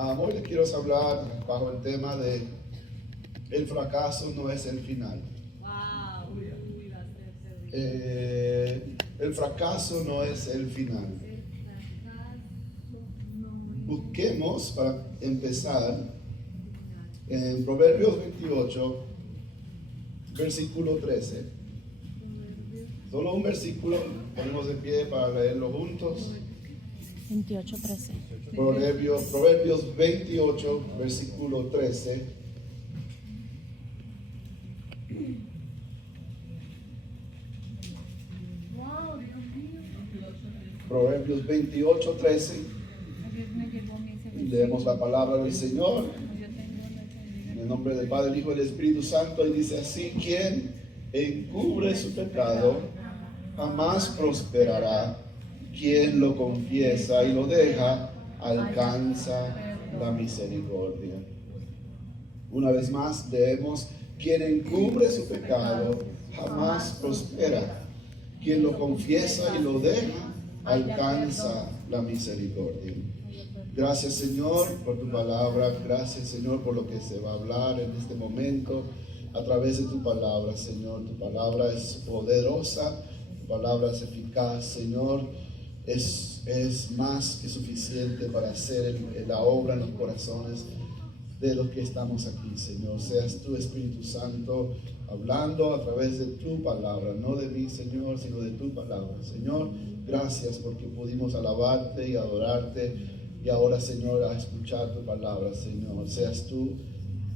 Hoy les quiero hablar bajo el tema de el fracaso no es el final. Wow. El fracaso no es el final. Busquemos para empezar en Proverbios 28, versículo 13. Solo un versículo, ponemos de pie para leerlo juntos. 28:13. Proverbios 28, versículo 13. Proverbios 28, 13. Y leemos la palabra del Señor en el nombre del Padre, el Hijo y del Espíritu Santo. Y dice así: quien encubre su pecado jamás prosperará. Quien lo confiesa y lo deja alcanza la misericordia. Una vez más leemos: quien encubre su pecado jamás prospera. Quien lo confiesa y lo deja alcanza la misericordia. Gracias, Señor, por tu palabra. Gracias, Señor, por lo que se va a hablar en este momento a través de tu palabra, Señor. Tu palabra es poderosa, tu palabra es eficaz, Señor. Es más que suficiente para hacer la obra en los corazones de los que estamos aquí, Señor. Seas tú, Espíritu Santo, hablando a través de tu palabra, no de mí, Señor, sino de tu palabra. Señor, gracias porque pudimos alabarte y adorarte, y ahora, Señor, a escuchar tu palabra, Señor. Seas tú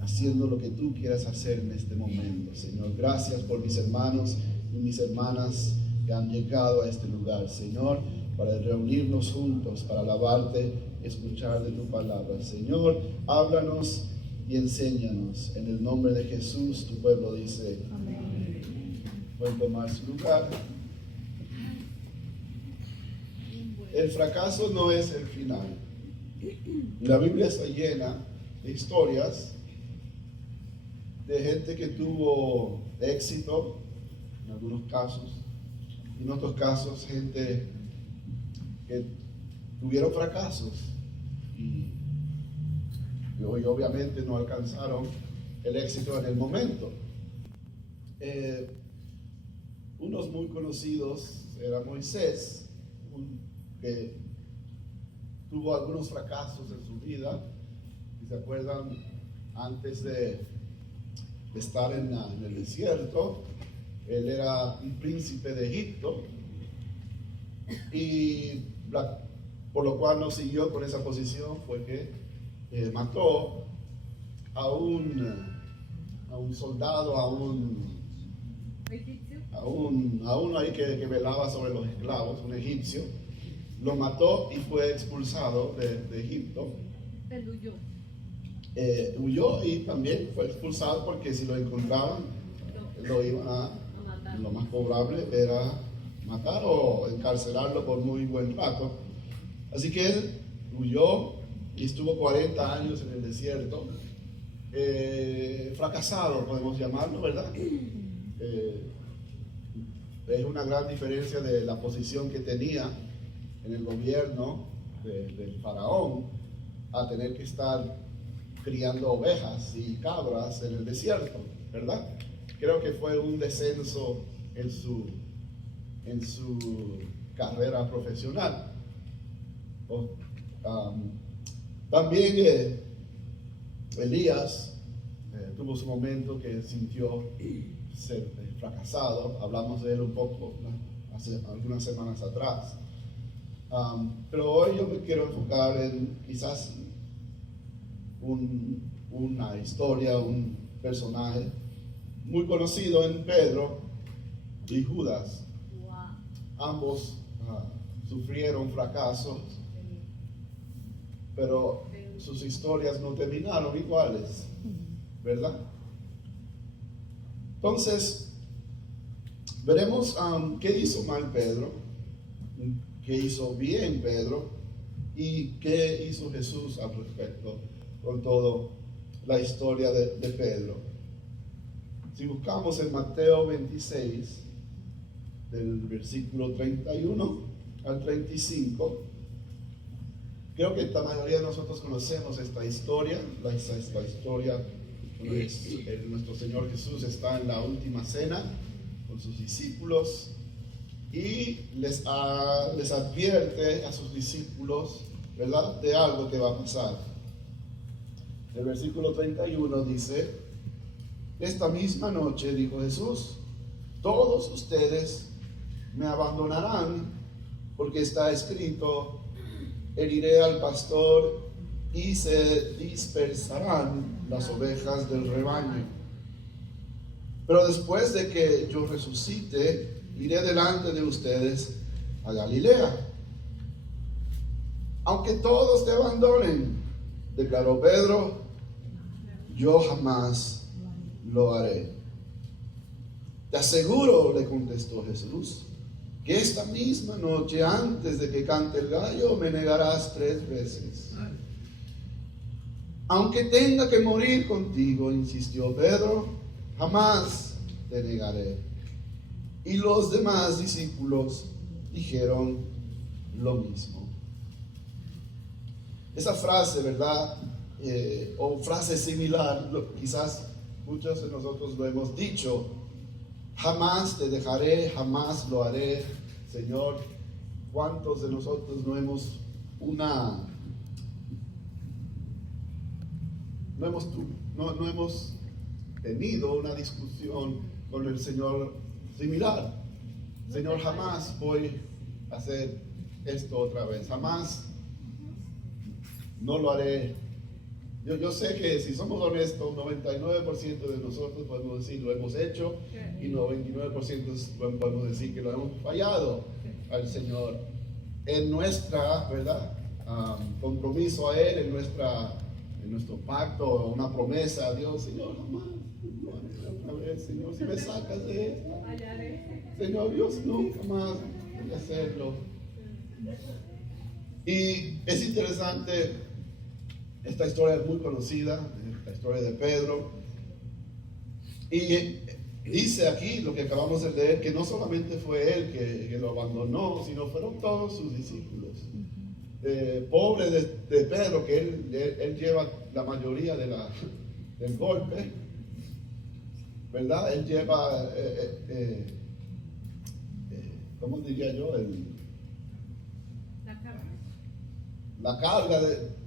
haciendo lo que tú quieras hacer en este momento, Señor. Gracias por mis hermanos y mis hermanas que han llegado a este lugar, Señor, para reunirnos juntos, para alabarte, escuchar de tu palabra. Señor, háblanos y enséñanos. En el nombre de Jesús, tu pueblo dice amén. Pueden tomar su lugar. El fracaso no es el final. La Biblia está llena de historias de gente que tuvo éxito, en algunos casos, y en otros casos gente que tuvieron fracasos y hoy obviamente no alcanzaron el éxito en el momento. Unos muy conocidos era Moisés, que tuvo algunos fracasos en su vida. Si se acuerdan, antes de estar en el desierto, él era un príncipe de Egipto, y por lo cual no siguió con esa posición fue que mató a un soldado, a uno ahí que velaba sobre los esclavos, un egipcio. Lo mató y fue expulsado de Egipto. Pero huyó. Huyó y también fue expulsado porque si lo encontraban lo iban a matar. Lo más probable era matar o encarcelarlo por muy buen rato. Así que él huyó y estuvo 40 años en el desierto, fracasado, podemos llamarlo, ¿verdad? Es una gran diferencia de la posición que tenía en el gobierno del faraón a tener que estar criando ovejas y cabras en el desierto, ¿verdad? Creo que fue un descenso en su carrera profesional. También Elías tuvo su momento que sintió ser fracasado. Hablamos de él un poco, ¿no?, hace algunas semanas atrás. Pero hoy yo me quiero enfocar en quizás una historia, un personaje muy conocido en Pedro y Judas. Wow. Ambos sufrieron fracasos, pero sus historias no terminaron iguales, ¿verdad? Entonces, veremos qué hizo mal Pedro, qué hizo bien Pedro y qué hizo Jesús al respecto con toda la historia de Pedro. Si buscamos en Mateo 26, del versículo 31 al 35, Creo que la mayoría de nosotros conocemos esta historia. Esta historia, nuestro Señor Jesús está en la última cena con sus discípulos y les advierte a sus discípulos, ¿verdad?, de algo que va a pasar. El versículo 31 dice: esta misma noche, dijo Jesús, todos ustedes me abandonarán, porque está escrito: heriré al pastor y se dispersarán las ovejas del rebaño. Pero después de que yo resucite, iré delante de ustedes a Galilea. Aunque todos te abandonen, declaró Pedro, yo jamás lo haré. Te aseguro, le contestó Jesús, que esta misma noche, antes de que cante el gallo, me negarás 3 veces. Aunque tenga que morir contigo, insistió Pedro, jamás te negaré. Y los demás discípulos dijeron lo mismo. Esa frase, ¿verdad? O frase similar, quizás muchos de nosotros lo hemos dicho: jamás te dejaré, jamás lo haré. Señor, ¿cuántos de nosotros no hemos tenido una discusión con el Señor similar? Señor, jamás voy a hacer esto otra vez, jamás, no lo haré. Yo sé que si somos honestos, 99% de nosotros podemos decir lo hemos hecho y 99% podemos decir que lo hemos fallado al Señor en nuestra, ¿verdad?, compromiso a Él, en nuestro pacto, una promesa a Dios. Señor, jamás lo haré otra vez. Señor, si me sacas de esto, Señor Dios, nunca más voy a hacerlo. Y es interesante, esta historia es muy conocida, la historia de Pedro. Y dice aquí, lo que acabamos de leer, que no solamente fue él que lo abandonó, sino fueron todos sus discípulos. Pobre de Pedro, que él lleva la mayoría del golpe, ¿verdad? Él lleva, ¿cómo diría yo? La carga,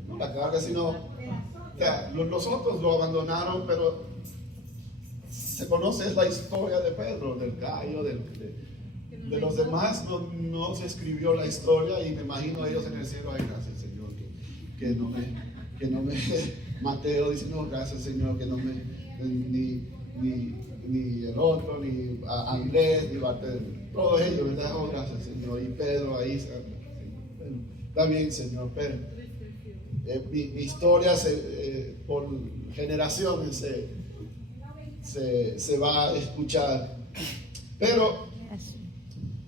no la carga, sino, o sea, los otros lo abandonaron, pero se conoce la historia de Pedro, del gallo, de los demás no se escribió la historia, y me imagino a ellos en el cielo: ay, gracias Señor, que no me Mateo dice: no, gracias Señor, que no me ni el otro, ni Andrés, ni Bartolomé, todos ellos, ¿verdad? Oh, gracias Señor. Y Pedro ahí, bueno, está bien Señor, pero mi historia por generaciones se va a escuchar. Pero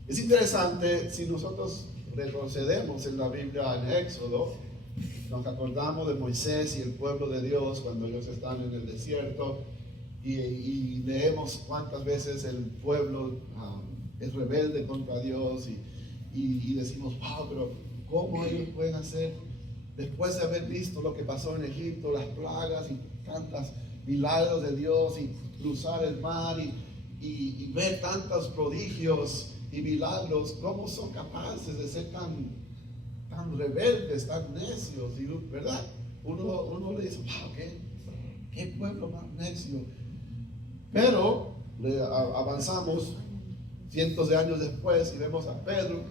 es interesante, si nosotros retrocedemos en la Biblia, en Éxodo, nos acordamos de Moisés y el pueblo de Dios cuando ellos están en el desierto, y leemos cuántas veces el pueblo es rebelde contra Dios, y decimos: wow, pero ¿cómo ellos pueden hacer, después de haber visto lo que pasó en Egipto, las plagas y tantos milagros de Dios, y cruzar el mar y ver tantos prodigios y milagros, cómo son capaces de ser tan rebeldes, tan necios, ¿verdad? Uno le dice: wow, qué pueblo más necio. Pero avanzamos cientos de años después y vemos a Pedro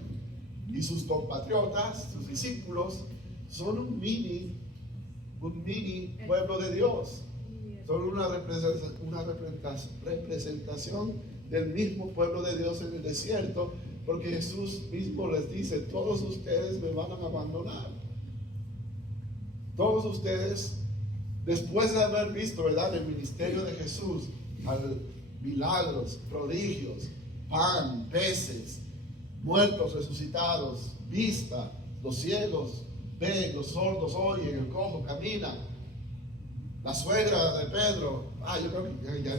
y sus compatriotas, sus discípulos, son un mini pueblo de Dios. Son una representación del mismo pueblo de Dios en el desierto, porque Jesús mismo les dice: todos ustedes me van a abandonar. Todos ustedes, después de haber visto, ¿verdad?, el ministerio de Jesús, milagros, prodigios, pan, peces, muertos resucitados, vista, los ciegos ven, los sordos oyen, el cojo camina. La suegra de Pedro, yo creo que ya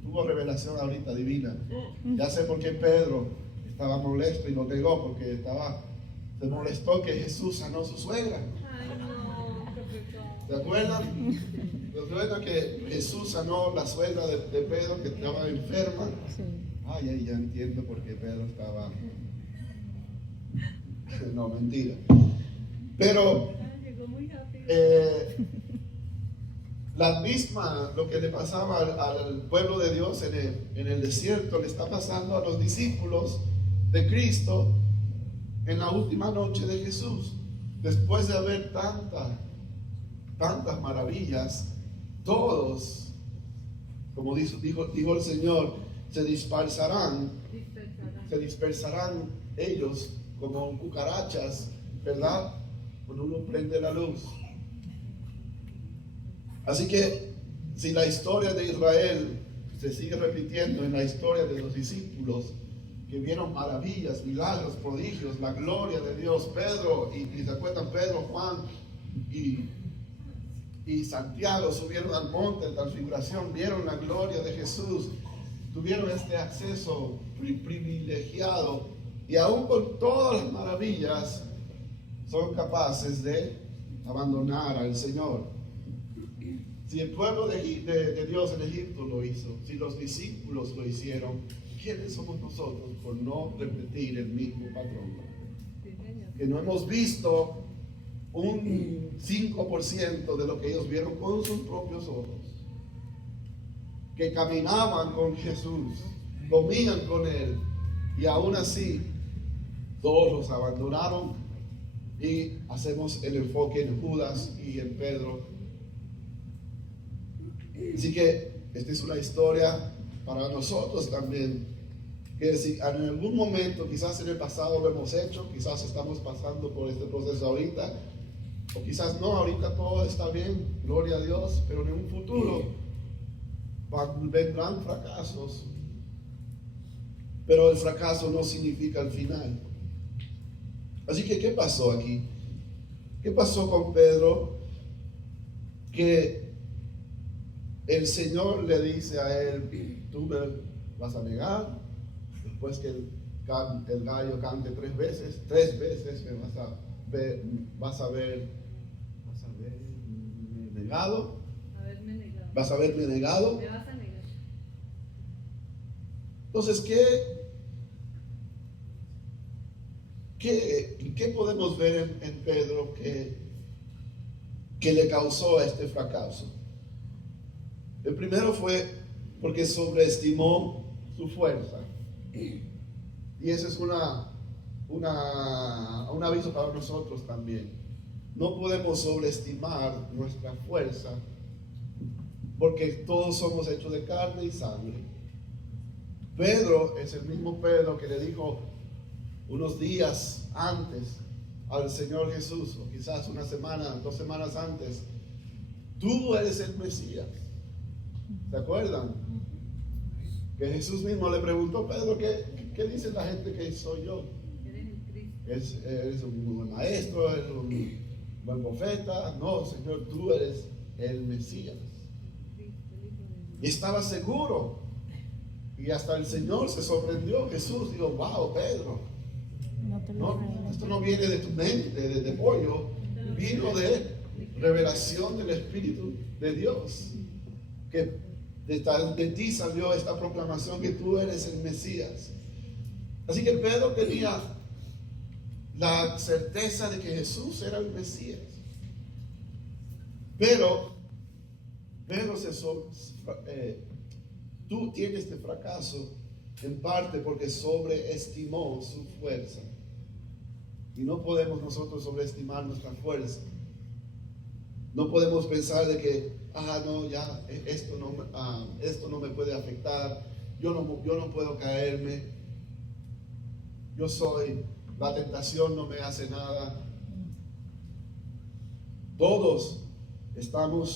tuvo revelación ahorita divina. Ya sé por qué Pedro estaba molesto y lo pegó, porque se le molestó que Jesús sanó a su suegra. Ay, no, qué pecado. ¿Se acuerdan? ¿Se acuerdan que Jesús sanó la suegra de Pedro que estaba enferma? Sí. Ay, ya entiendo por qué Pedro estaba... No, mentira. Pero Llegó muy rápido. la misma, lo que le pasaba al pueblo de Dios en el desierto, le está pasando a los discípulos de Cristo en la última noche de Jesús. Después de haber tantas maravillas, todos, como dijo el Señor, se dispersarán ellos como cucarachas, ¿verdad? Cuando uno prende la luz. Así que si la historia de Israel se sigue repitiendo en la historia de los discípulos que vieron maravillas, milagros, prodigios, la gloria de Dios, Pedro, y se acuerdan, Pedro, Juan y Santiago subieron al monte de transfiguración, vieron la gloria de Jesús, tuvieron este acceso privilegiado, y aún con todas las maravillas son capaces de abandonar al Señor. Si el pueblo de Dios en Egipto lo hizo, si los discípulos lo hicieron, ¿quiénes somos nosotros por no repetir el mismo patrón? Que no hemos visto un 5% de lo que ellos vieron con sus propios ojos. Que caminaban con Jesús, comían con Él, y aún así todos los abandonaron, y hacemos el enfoque en Judas y en Pedro. Así que esta es una historia para nosotros también, que si en algún momento, quizás en el pasado lo hemos hecho, quizás estamos pasando por este proceso ahorita, o quizás no, ahorita todo está bien, gloria a Dios, pero en un futuro vendrán fracasos, pero el fracaso no significa el final. Así que, ¿qué pasó aquí? ¿Qué pasó con Pedro? Que el Señor le dice a él: tú me vas a negar, después que el gallo cante tres veces me vas a ver negado. Vas a verme negado. Me vas a negar. Entonces, ¿qué podemos ver en Pedro que le causó este fracaso? El primero fue porque sobreestimó su fuerza. Y ese es un aviso para nosotros también. No podemos sobreestimar nuestra fuerza, porque todos somos hechos de carne y sangre. Pedro es el mismo Pedro que le dijo unos días antes al Señor Jesús, o quizás una semana, 2 semanas antes: tú eres el Mesías. ¿Se acuerdan? Que Jesús mismo le preguntó: Pedro, ¿qué dice la gente que soy yo? Eres el Cristo. ¿Eres un buen maestro? ¿Eres un buen profeta? No, Señor, tú eres el Mesías. Y estaba seguro. Y hasta el Señor se sorprendió. Jesús dijo: wow, Pedro, esto no viene de tu mente, de pollo, vino de revelación del Espíritu de Dios. Que de ti salió esta proclamación que tú eres el Mesías. Así que Pedro tenía la certeza de que Jesús era el Mesías. Pero tú tienes este fracaso en parte porque sobreestimó su fuerza. Y no podemos nosotros sobreestimar nuestra fuerza. No podemos pensar de que no, ya esto no me puede afectar, yo no puedo caerme, la tentación no me hace nada. Todos estamos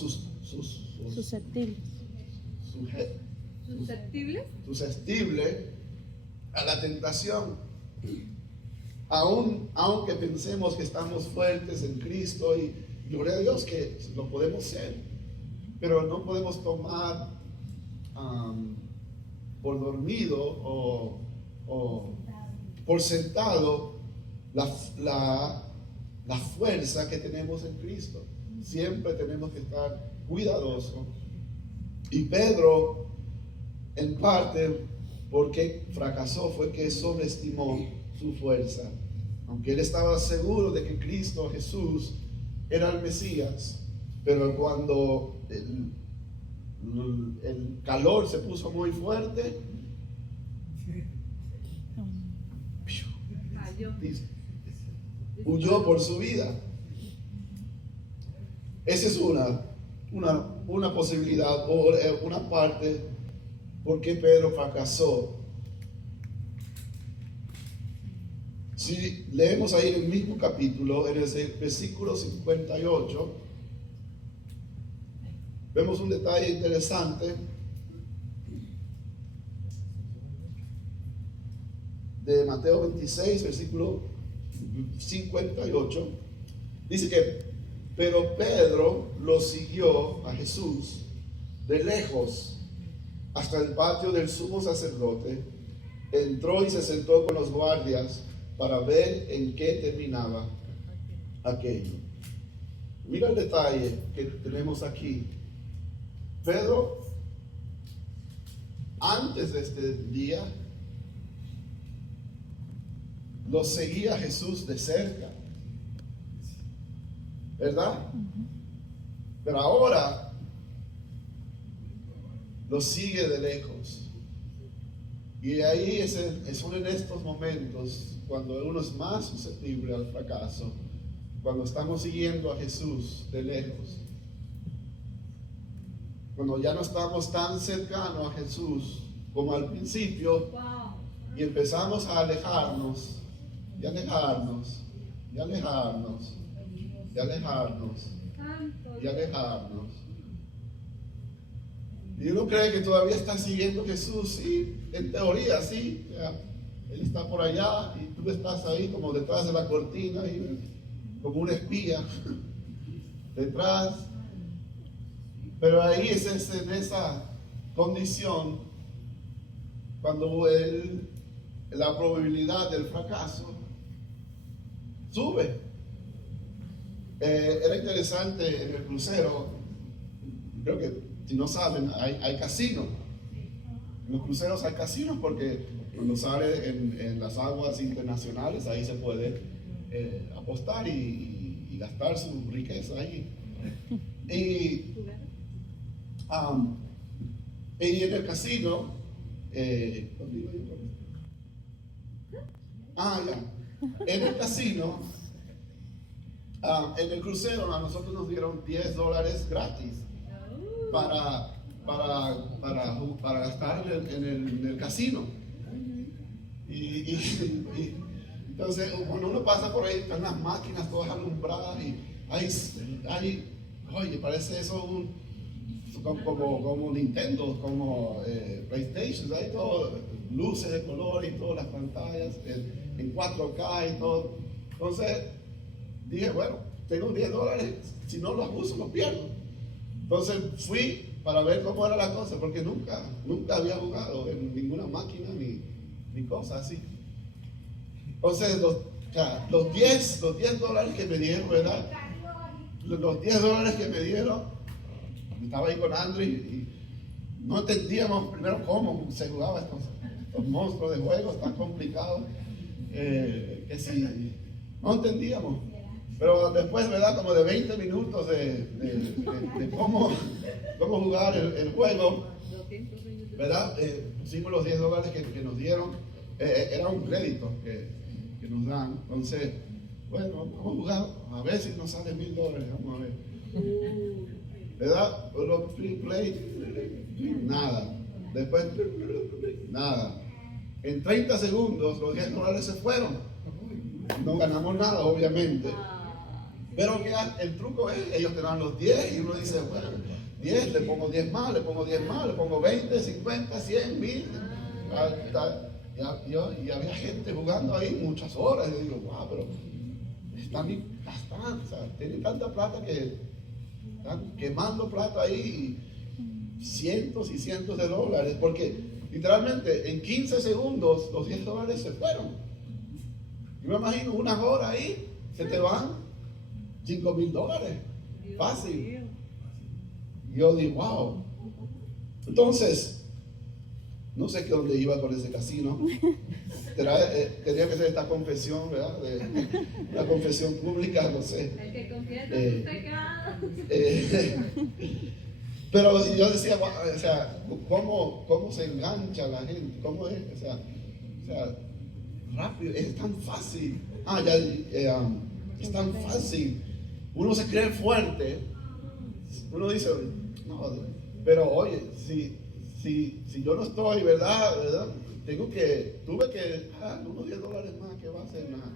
susceptibles a la tentación. Aunque pensemos que estamos fuertes en Cristo, y gloria a Dios que lo podemos ser, pero no podemos tomar por dormido o por sentado la fuerza que tenemos en Cristo. Siempre tenemos que estar cuidadosos. Y Pedro, en parte, porque fracasó, fue que sobreestimó su fuerza. Aunque él estaba seguro de que Cristo Jesús era el Mesías, pero cuando el calor se puso muy fuerte, huyó por su vida. Esa es una posibilidad o una parte por qué Pedro fracasó. Si leemos ahí en el mismo capítulo, en el versículo 58, vemos un detalle interesante de Mateo 26, versículo 58. Dice que, pero Pedro lo siguió a Jesús de lejos hasta el patio del sumo sacerdote, entró y se sentó con los guardias para ver en qué terminaba aquello. Mira el detalle que tenemos aquí. Pedro, antes de este día, lo seguía a Jesús de cerca, ¿verdad? Pero ahora lo sigue de lejos. Y ahí son en estos momentos cuando uno es más susceptible al fracaso, cuando estamos siguiendo a Jesús de lejos, cuando ya no estamos tan cercanos a Jesús como al principio, y empezamos a alejarnos y alejarnos y alejarnos y alejarnos y alejarnos. Y uno cree que todavía está siguiendo a Jesús, sí, en teoría, sí. Él está por allá y tú estás ahí como detrás de la cortina, y como un espía detrás. Pero ahí es en esa condición cuando la probabilidad del fracaso sube. Era interesante en el crucero, creo que si no saben, hay casinos. En los cruceros hay casinos porque cuando sale en las aguas internacionales, ahí se puede apostar y gastar su riqueza ahí. Y en el casino, ¿dónde iba yo? En el casino, en el crucero, a nosotros nos dieron $10 gratis para gastar en el casino. Y entonces, cuando uno pasa por ahí, están las máquinas todas alumbradas y oye, parece eso como Nintendo, como PlayStation, hay todo, luces de colores y todas las pantallas en 4K y todo. Entonces dije, bueno, tengo $10, si no los uso los pierdo. Entonces fui para ver cómo era la cosa, porque nunca había jugado en ninguna máquina ni cosas así. Entonces los $10 que me dieron, ¿verdad? Los $10 que me dieron, estaba ahí con Andrew y no entendíamos primero cómo se jugaba estos monstruos de juegos tan complicados, que si no entendíamos. Pero después, ¿verdad? Como de 20 minutos de cómo jugar el juego, ¿verdad? Pusimos los $10 que nos dieron. Era un crédito que nos dan. Entonces, bueno, vamos a jugar, a ver si nos sale $1,000. Vamos a ver. ¿Verdad? Los free play, nada. Después, nada. En 30 segundos, los $10 se fueron. No ganamos nada, obviamente. Pero el truco es, ellos te dan los 10 y uno dice, bueno, 10, le pongo 10 más, le pongo 10 más, le pongo 20, 50, 100, 1000. Y había gente jugando ahí muchas horas. Y yo digo, wow, pero están gastando, o sea, tienen tanta plata que están quemando plata ahí, cientos y cientos de dólares, porque literalmente en 15 segundos los $10 se fueron. Y Yo me imagino unas horas ahí, se te van $5,000. Fácil. Y yo digo, wow. Entonces, no sé qué dónde iba con ese casino. Tenía que ser esta confesión, ¿verdad? La confesión pública, no sé. El que confiesa sus pecados. Pero yo decía, wow, o sea, ¿cómo se engancha la gente? ¿Cómo es? O sea, rápido, es tan fácil. Es tan fácil. Uno se cree fuerte. Uno dice, no, pero oye, si yo no estoy, ¿verdad? Tuve que unos $10 más, que va a hacer nada.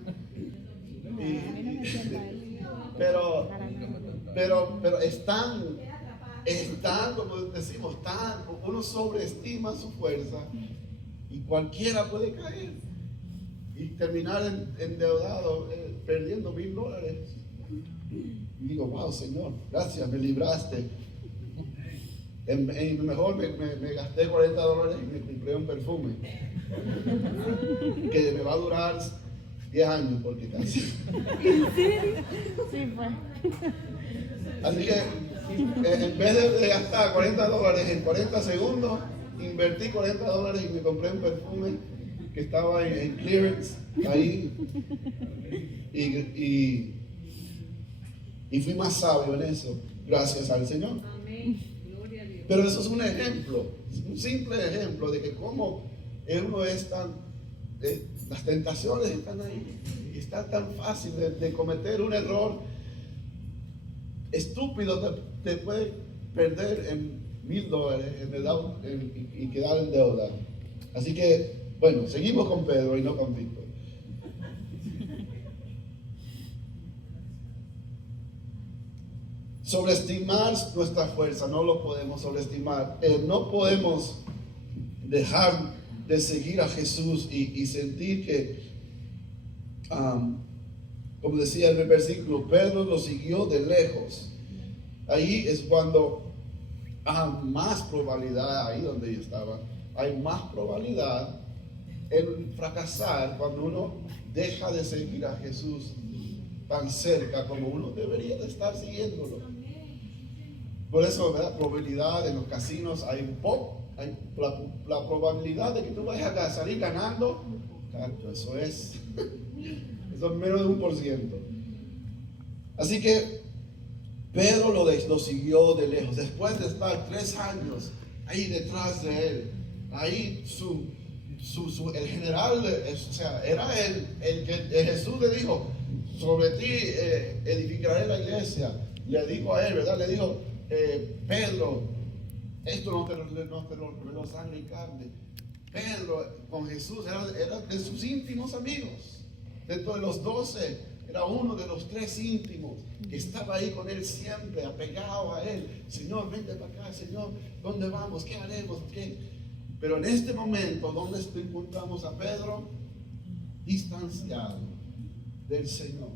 Pero están, como decimos, uno sobreestima su fuerza y cualquiera puede caer y terminar endeudado, perdiendo $1,000. Y digo, wow, Señor, gracias, me libraste. Mejor me gasté $40 y me compré un perfume que me va a durar 10 años, porque casi. Sí, fue. Así que en vez de gastar $40 en 40 segundos, invertí $40 y me compré un perfume que estaba en clearance ahí. Y fui más sabio en eso, gracias al Señor. Amén. Gloria a Dios. Pero eso es un ejemplo, un simple ejemplo de que cómo uno es las tentaciones están ahí. Y está tan fácil de cometer un error estúpido, te puede perder en $1,000 y quedar en deuda. Así que, bueno, seguimos con Pedro y no con Víctor. Sobreestimar nuestra fuerza, no lo podemos sobreestimar. No podemos dejar de seguir a Jesús y sentir que, como decía el versículo, Pedro lo siguió de lejos. Ahí es cuando hay más probabilidad, ahí donde yo estaba, hay más probabilidad en fracasar cuando uno deja de seguir a Jesús tan cerca como uno debería de estar siguiéndolo. Por eso, ¿verdad? Probabilidad en los casinos hay la probabilidad de que tú vayas a salir ganando, eso es menos de 1%. Así que Pedro lo siguió de lejos. Después de estar 3 años ahí detrás de él, ahí el general, o sea, era el que Jesús le dijo, sobre ti edificaré la iglesia. Le dijo a él, ¿verdad? Le dijo, Pedro, esto no te lo reveló sangre y carne. Pedro con Jesús era de sus íntimos amigos. Dentro de los 12 era uno de los 3 íntimos que estaba ahí con él siempre, apegado a él. Señor, vente para acá, Señor, ¿dónde vamos? ¿Qué haremos? ¿Qué? Pero en este momento, ¿dónde encontramos a Pedro? Distanciado del Señor.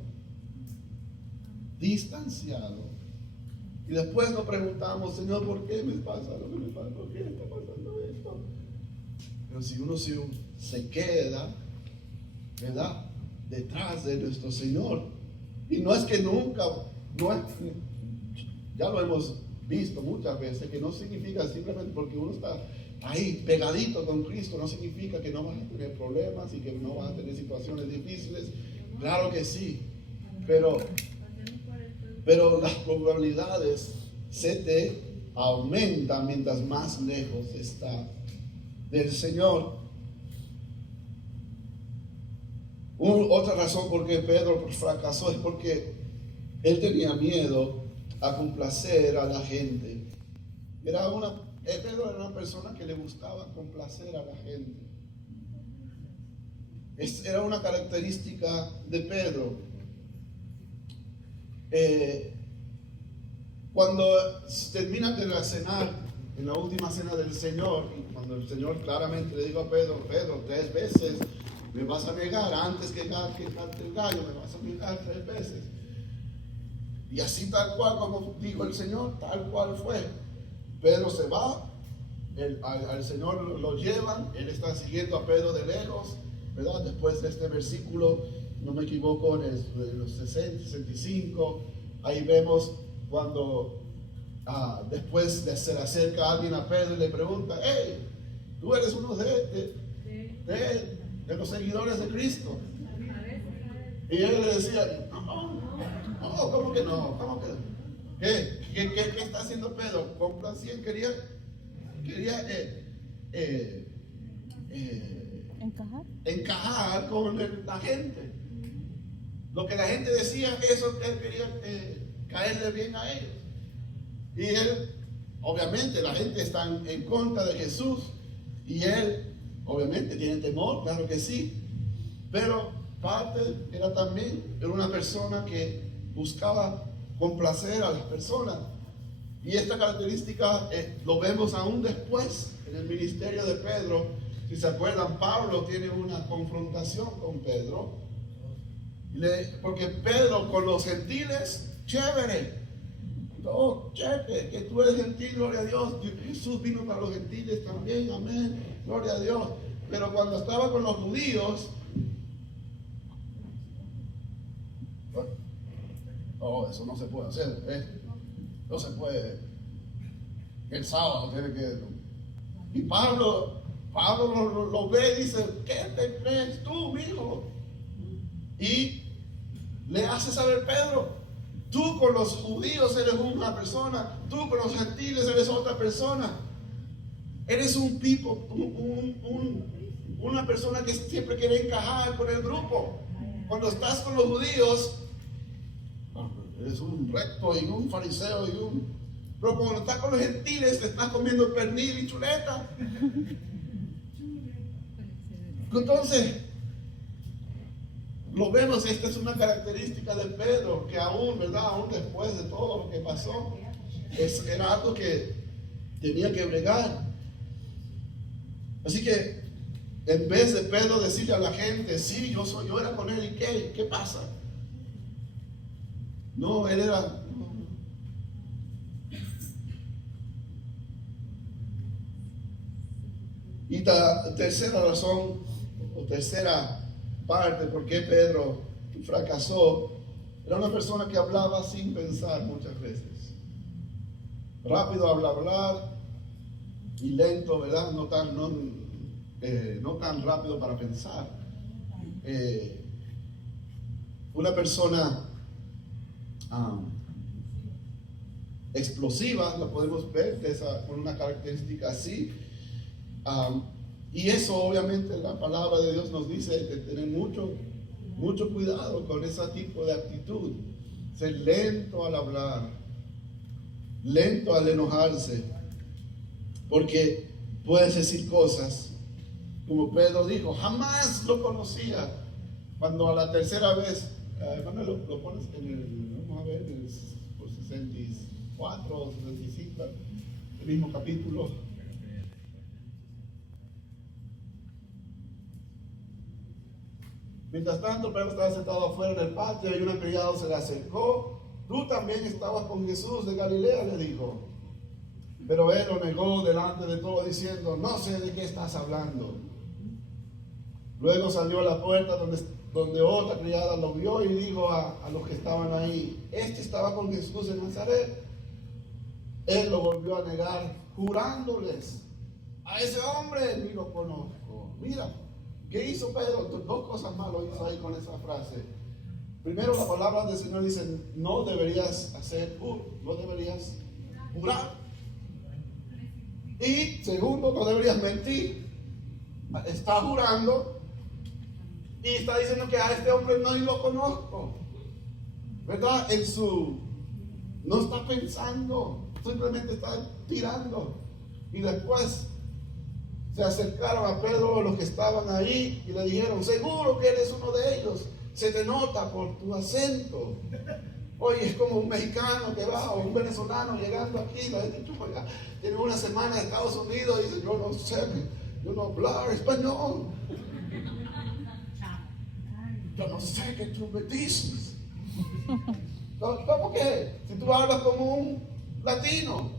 Distanciado. Y después nos preguntamos, Señor, ¿por qué me pasa lo que me pasa? ¿Por qué está pasando esto? Pero si uno se queda, ¿verdad?, detrás de nuestro Señor. Y no es que nunca, ya lo hemos visto muchas veces, que no significa simplemente porque uno está ahí pegadito con Cristo, no significa que no vas a tener problemas y que no vas a tener situaciones difíciles. Claro que sí, pero las probabilidades se te aumentan mientras más lejos está del Señor. Otra razón por qué Pedro fracasó es porque él tenía miedo a complacer a la gente. Pedro era una persona que le gustaba complacer a la gente. Era una característica de Pedro. Cuando terminan de cenar, en la última cena del Señor, y cuando el Señor claramente le dijo a Pedro, 3 veces me vas a negar, antes que cante el gallo, me vas a negar 3 veces. Y así tal cual como dijo el Señor, tal cual fue. Pedro se va, al Señor lo llevan, él está siguiendo a Pedro de lejos, ¿verdad? Después de este versículo no me equivoco, en los 60, 65, ahí vemos cuando después se le acerca alguien a Pedro y le pregunta, hey, tú eres uno de los seguidores de Cristo. Y él le decía, no, ¿cómo que no? ¿Cómo que no? ¿Qué está haciendo Pedro? Complaciente, quería encajar con la gente. Lo que la gente decía, eso él quería caerle bien a ellos. Y él, obviamente, la gente está en contra de Jesús. Y él, obviamente, tiene temor, claro que sí. Pero parte era una persona que buscaba complacer a las personas. Y esta característica lo vemos aún después en el ministerio de Pedro. Si se acuerdan, Pablo tiene una confrontación con Pedro. Porque Pedro con los gentiles, chévere. Oh, chévere, que tú eres gentil, gloria a Dios. Jesús vino para los gentiles también, amén, gloria a Dios. Pero cuando estaba con los judíos, eso no se puede hacer, no se puede. El sábado tiene que. Y Pablo lo ve y dice, ¿qué te crees tú, hijo? Y le hace saber Pedro, tú con los judíos eres una persona, tú con los gentiles eres otra persona. Eres un tipo, una persona que siempre quiere encajar con el grupo. Cuando estás con los judíos, eres un recto y un fariseo pero cuando estás con los gentiles, te estás comiendo pernil y chuleta. Entonces, lo vemos, esta es una característica de Pedro, que aún, ¿verdad? Aún después de todo lo que pasó, era algo que tenía que bregar. Así que, en vez de Pedro decirle a la gente, sí, yo era con él, ¿y qué pasa? No, él era. Y la tercera razón, o tercera parte por qué Pedro fracasó, era una persona que hablaba sin pensar muchas veces. Rápido al hablar y lento, ¿verdad? No tan rápido para pensar. Una persona explosiva, la podemos ver con una característica así. Y eso obviamente la palabra de Dios nos dice de tener mucho cuidado con ese tipo de actitud. Ser lento al hablar, lento al enojarse, porque puedes decir cosas como Pedro dijo, jamás lo conocía. Cuando a la tercera vez, lo pones vamos a ver, por 64 o 65, el mismo capítulo. Mientras tanto, Pedro estaba sentado afuera en el patio y un criado se le acercó. Tú también estabas con Jesús de Galilea, le dijo. Pero él lo negó delante de todos diciendo, no sé de qué estás hablando. Luego salió a la puerta donde otra criada lo vio y dijo a los que estaban ahí, este estaba con Jesús en Nazaret. Él lo volvió a negar, jurándoles, a ese hombre ni lo conozco. Mira, ¿qué hizo Pedro? Dos cosas malas hizo ahí con esa frase. Primero, la palabra del Señor dice, no deberías no deberías jurar. Y segundo, no deberías mentir. Está jurando y está diciendo que a este hombre no lo conozco. ¿Verdad? No está pensando, simplemente está tirando. Y después se acercaron a Pedro los que estaban ahí y le dijeron, seguro que eres uno de ellos, se te nota por tu acento. Oye, es como un mexicano que va o un venezolano llegando aquí, la gente tiene una semana en Estados Unidos y dice, yo no hablar español. Yo no sé qué tú me dices. ¿Cómo que? Si tú hablas como un latino.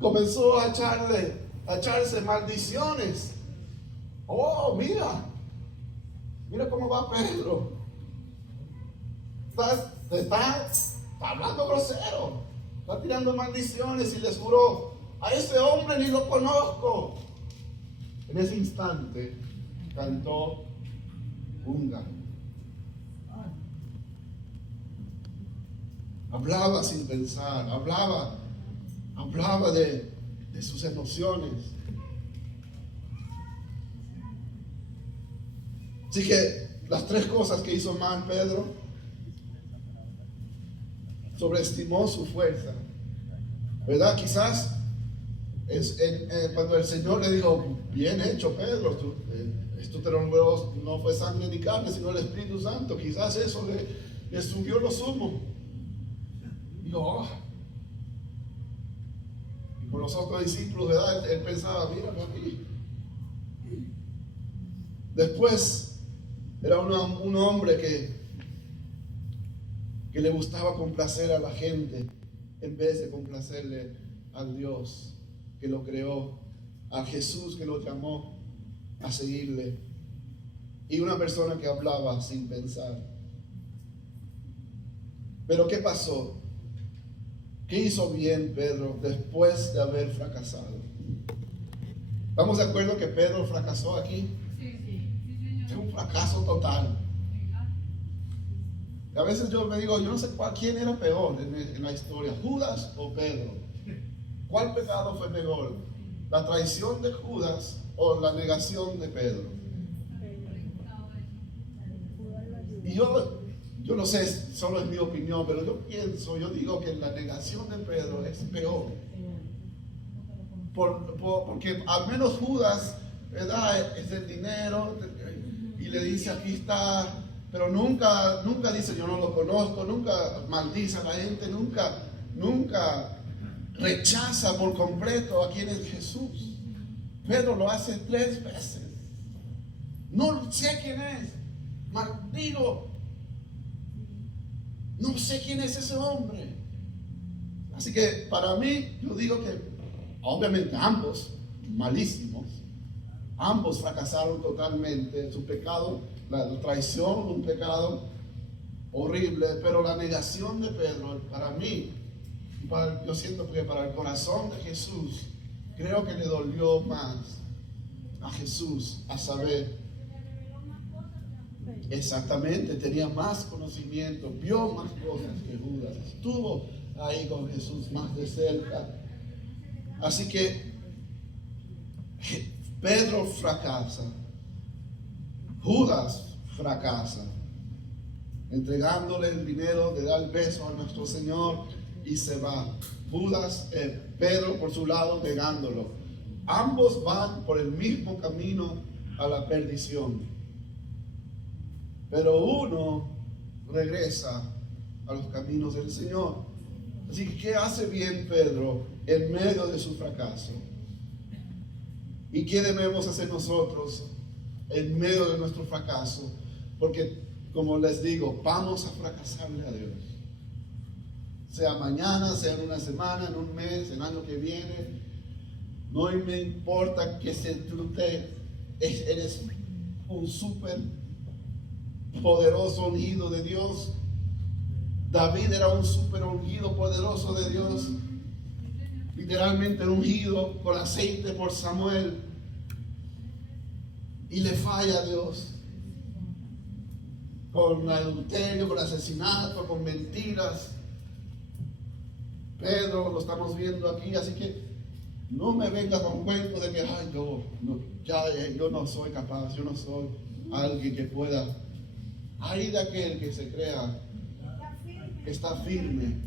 Comenzó a echarse maldiciones. Oh, mira, Mira cómo va Pedro. Está hablando grosero. Está tirando maldiciones y les juró: a ese hombre ni lo conozco. En ese instante cantó un gallo. Hablaba sin pensar, hablaba de sus emociones. Así que las tres cosas que hizo mal Pedro: sobreestimó su fuerza, ¿verdad? Quizás cuando el Señor le dijo: bien hecho, Pedro, esto te lo logró, no fue sangre ni carne, sino el Espíritu Santo. Quizás eso le subió lo sumo. Y con los otros discípulos, ¿verdad? Él pensaba: mírame aquí. Después era un hombre que le gustaba complacer a la gente en vez de complacerle al Dios que lo creó, a Jesús que lo llamó a seguirle. Y una persona que hablaba sin pensar. Pero ¿qué pasó? ¿Qué hizo bien Pedro después de haber fracasado? ¿Estamos de acuerdo que Pedro fracasó aquí? Sí, Fue un fracaso total. Y a veces yo me digo: yo no sé quién era peor en la historia, Judas o Pedro. ¿Cuál pecado fue peor? ¿La traición de Judas o la negación de Pedro? Y yo no sé, solo es mi opinión, pero yo digo que la negación de Pedro es peor. Porque al menos Judas, ¿verdad?, es el dinero y le dice: aquí está, pero nunca dice: yo no lo conozco, nunca maldice a la gente, nunca rechaza por completo a quien es Jesús. Pedro lo hace 3 veces. No sé quién es, maldigo. No sé quién es ese hombre. Así que para mí, yo digo que obviamente ambos, malísimos, ambos fracasaron totalmente. Su pecado, la traición, un pecado horrible, pero la negación de Pedro, para mí, yo siento que para el corazón de Jesús, creo que le dolió más a Jesús, a saber. Exactamente, tenía más conocimiento, vio más cosas que Judas, estuvo ahí con Jesús más de cerca. Así que Pedro fracasa, Judas fracasa, entregándole el dinero, le da el beso a nuestro Señor y se va. Pedro por su lado negándolo. Ambos van por el mismo camino a la perdición. Pero uno regresa a los caminos del Señor. Así que, ¿qué hace bien Pedro en medio de su fracaso? ¿Y qué debemos hacer nosotros en medio de nuestro fracaso? Porque, como les digo, vamos a fracasarle a Dios. Sea mañana, sea en una semana, en un mes, en el año que viene. No me importa que eres un súper poderoso ungido de Dios. David era un súper ungido poderoso de Dios, literalmente ungido con aceite por Samuel, y le falla a Dios con adulterio, con asesinato, con mentiras. Pedro lo estamos viendo aquí. Así que no me venga con cuento de que yo no soy capaz, yo no soy alguien que pueda. Hay de aquel que se crea que está firme.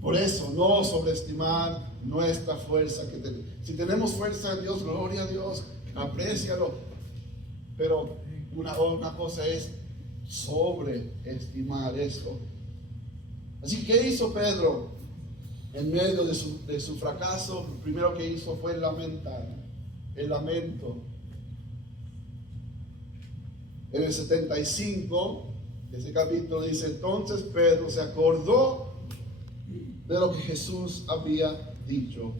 Por eso, no sobreestimar nuestra fuerza. Si tenemos fuerza en Dios, gloria a Dios, aprécialo. Pero una cosa es sobreestimar eso. Así que, ¿qué hizo Pedro en medio de su fracaso? Lo primero que hizo fue lamentar, el lamento. En el 75, ese capítulo dice: entonces Pedro se acordó de lo que Jesús había dicho: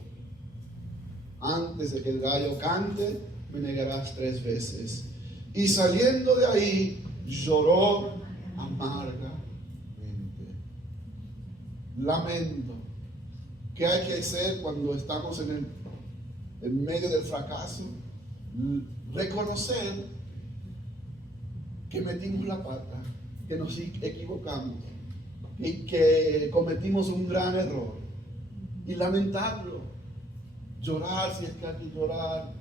antes de que el gallo cante, me negarás 3 veces. Y saliendo de ahí, lloró amargamente. Lamento. ¿Qué hay que hacer cuando estamos en medio del fracaso? Reconocer que metimos la pata, que nos equivocamos y que cometimos un gran error. Y lamentarlo. Llorar si es que hay que llorar.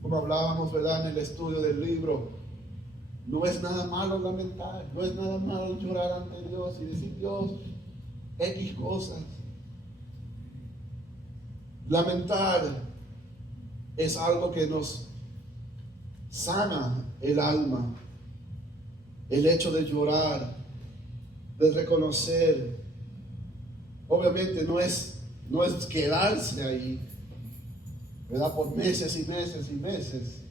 Como hablábamos, ¿verdad?, en el estudio del libro, no es nada malo lamentar, no es nada malo llorar ante Dios y decir: Dios, X cosas. Lamentar es algo que nos sana el alma. El hecho de llorar, de reconocer, obviamente no es quedarse ahí, ¿verdad?, por meses y meses y meses.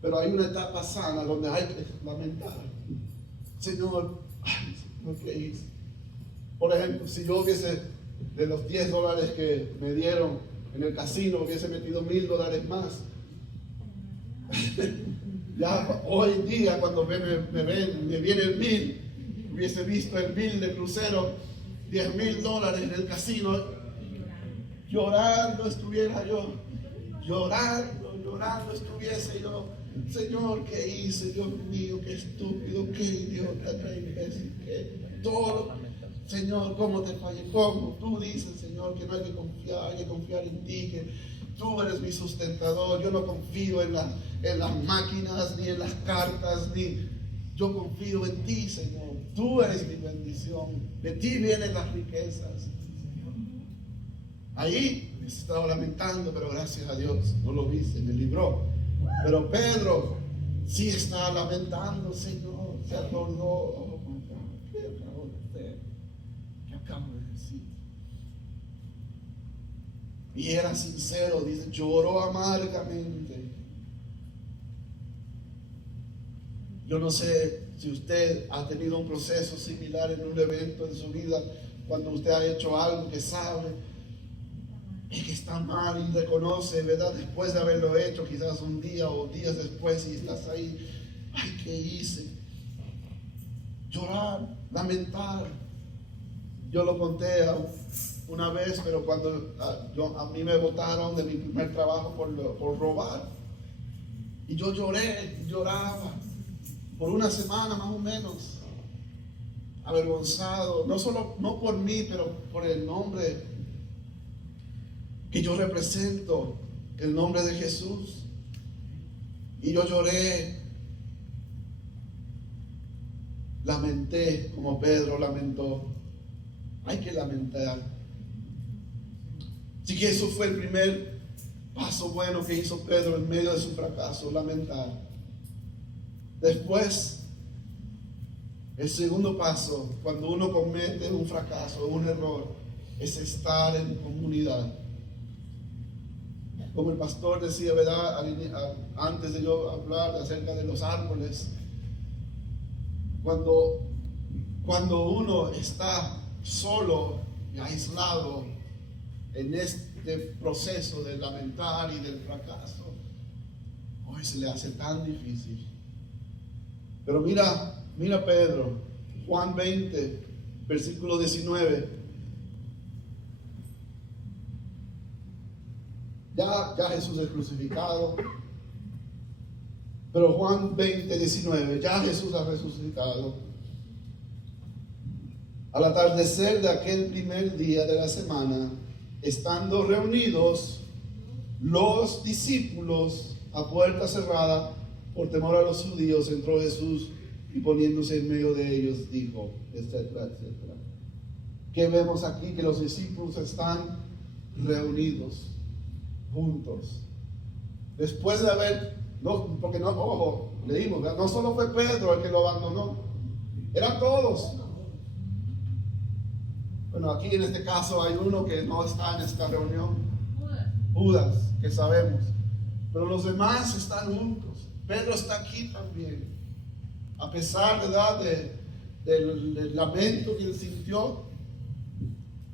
Pero hay una etapa sana donde hay que lamentar. Señor, ¿qué hice? Por ejemplo, si yo hubiese, de los $10 que me dieron en el casino, hubiese metido $1,000 más. Ya hoy día, cuando me viene el 1,000, hubiese visto el bill de crucero, $10,000 en el casino, llorando estuviera yo, llorando estuviese yo. Señor, ¿qué hice? Dios mío, qué estúpido, qué idiota, qué imbécil, qué todo. Señor, ¿cómo te fallé? ¿Cómo? Tú dices, Señor, que no hay que confiar en ti, que tú eres mi sustentador. Yo no confío en las máquinas, ni en las cartas, yo confío en ti, Señor. Tú eres mi bendición. De ti vienen las riquezas. Ahí me estaba lamentando, pero gracias a Dios no lo viste, me libró. Pero Pedro sí estaba lamentando: Señor, se acordó. Oh my God, ¿qué acabo de hacer? ¿Qué acabo de decir? Y era sincero, dice, lloró amargamente. Yo no sé si usted ha tenido un proceso similar en un evento en su vida, cuando usted ha hecho algo que sabe y que está mal y reconoce, ¿verdad?, después de haberlo hecho, quizás un día o días después, y estás ahí: ay, ¿qué hice? Llorar, lamentar. Yo lo conté una vez, pero cuando a mí me botaron de mi primer trabajo por robar, y yo lloraba por una semana más o menos, avergonzado, no por mí, pero por el nombre que yo represento, el nombre de Jesús. Y yo lloré, lamenté como Pedro lamentó. Hay que lamentar. Así que eso fue el primer paso bueno que hizo Pedro en medio de su fracaso: lamentar. Después, el segundo paso, cuando uno comete un fracaso, un error, es estar en comunidad. Como el pastor decía, ¿verdad?, antes de yo hablar acerca de los árboles, cuando uno está solo y aislado en este proceso de lamentar y del fracaso, hoy se le hace tan difícil. Pero mira Pedro, Juan 20, versículo 19. Ya Jesús es crucificado. Pero Juan 20, 19, ya Jesús ha resucitado. Al atardecer de aquel primer día de la semana, estando reunidos los discípulos a puerta cerrada, por temor a los judíos, entró Jesús y poniéndose en medio de ellos dijo, etcétera, etcétera. ¿Qué vemos aquí? Que los discípulos están reunidos, juntos. Después de haber, leímos, no solo fue Pedro el que lo abandonó, eran todos. Bueno, aquí en este caso hay uno que no está en esta reunión, Judas, que sabemos, pero los demás están juntos. Pedro está aquí también, a pesar del lamento que él sintió.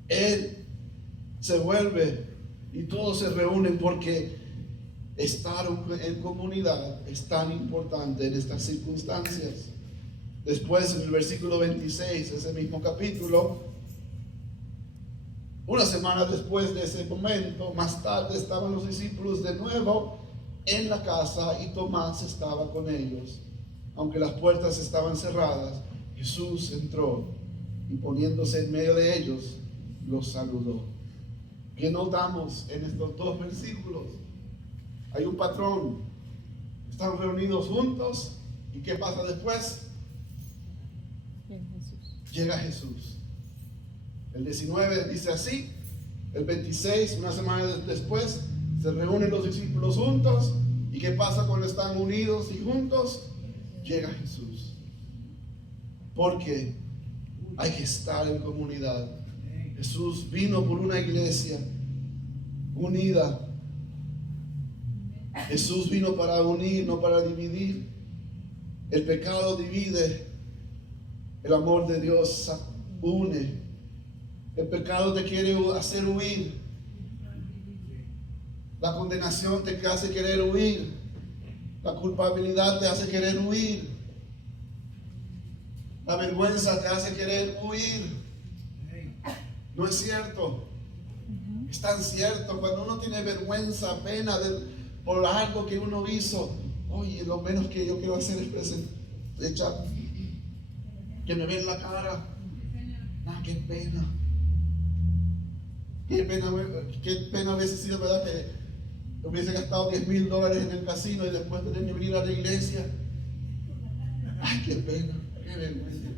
Él se vuelve y todos se reúnen porque estar en comunidad es tan importante en estas circunstancias. Después, en el versículo 26, ese mismo capítulo, una semana después de ese momento, más tarde estaban los discípulos de nuevo en la casa y Tomás estaba con ellos. Aunque las puertas estaban cerradas, Jesús entró y poniéndose en medio de ellos, los saludó. ¿Qué notamos en estos dos versículos? Hay un patrón. Están reunidos juntos y ¿qué pasa después? Llega Jesús. El 19 dice así. El 26, una semana después, se reúnen los discípulos juntos. ¿Y qué pasa cuando están unidos y juntos? Llega Jesús. Porque hay que estar en comunidad. Jesús vino por una iglesia unida. Jesús vino para unir, no para dividir. El pecado divide. El amor de Dios une. El pecado te quiere hacer huir. La condenación te hace querer huir. La culpabilidad te hace querer huir. La vergüenza te hace querer huir. No es cierto. Es tan cierto. Cuando uno tiene vergüenza, pena por algo que uno hizo, oye, lo menos que yo quiero hacer es echar, que me vean la cara. Qué pena. Qué pena hubiese sido, ¿verdad? Que hubiese gastado $10,000 en el casino y después tener que venir a la iglesia. Ay, qué pena, qué vergüenza.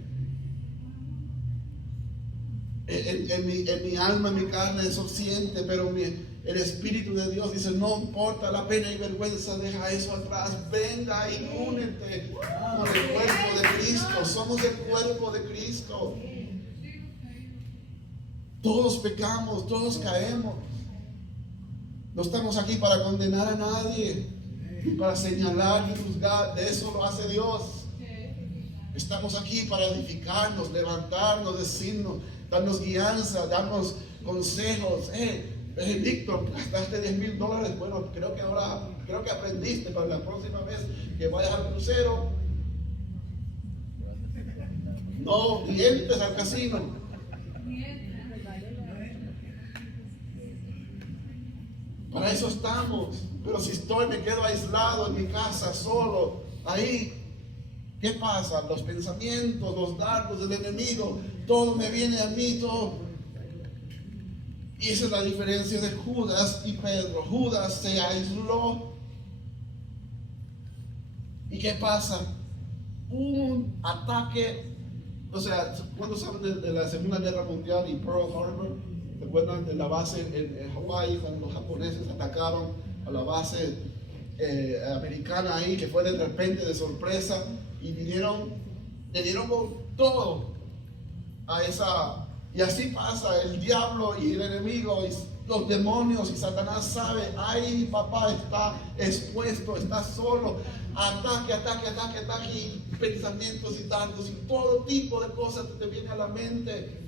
En mi alma, en mi carne, eso siente, pero el Espíritu de Dios dice, no importa la pena y vergüenza, deja eso atrás, venga y únete con el cuerpo de Cristo. Somos el cuerpo de Cristo. Todos pecamos, todos caemos. No estamos aquí para condenar a nadie, ni para señalar ni juzgar. De eso lo hace Dios. Estamos aquí para edificarnos, levantarnos, decirnos, darnos guianza, darnos consejos. Víctor, gastaste $10,000. Bueno, creo que aprendiste para la próxima vez que vayas al crucero. No entres al casino. Para eso estamos. Pero si me quedo aislado en mi casa, solo, ahí, ¿qué pasa? Los pensamientos, los dardos del enemigo, todo me viene a mí, todo. Y esa es la diferencia de Judas y Pedro. Judas se aisló. ¿Y qué pasa? Un ataque. O sea, ¿cuándo saben de la Segunda Guerra Mundial y Pearl Harbor? ¿Se acuerdan de la base en Hawái cuando los japoneses atacaron a la base americana ahí, que fue de repente, de sorpresa, y le dieron con todo a esa? Y así pasa, el diablo y el enemigo y los demonios y Satanás sabe, ahí papá está expuesto, está solo, ataque, y pensamientos y dardos y todo tipo de cosas que te vienen a la mente.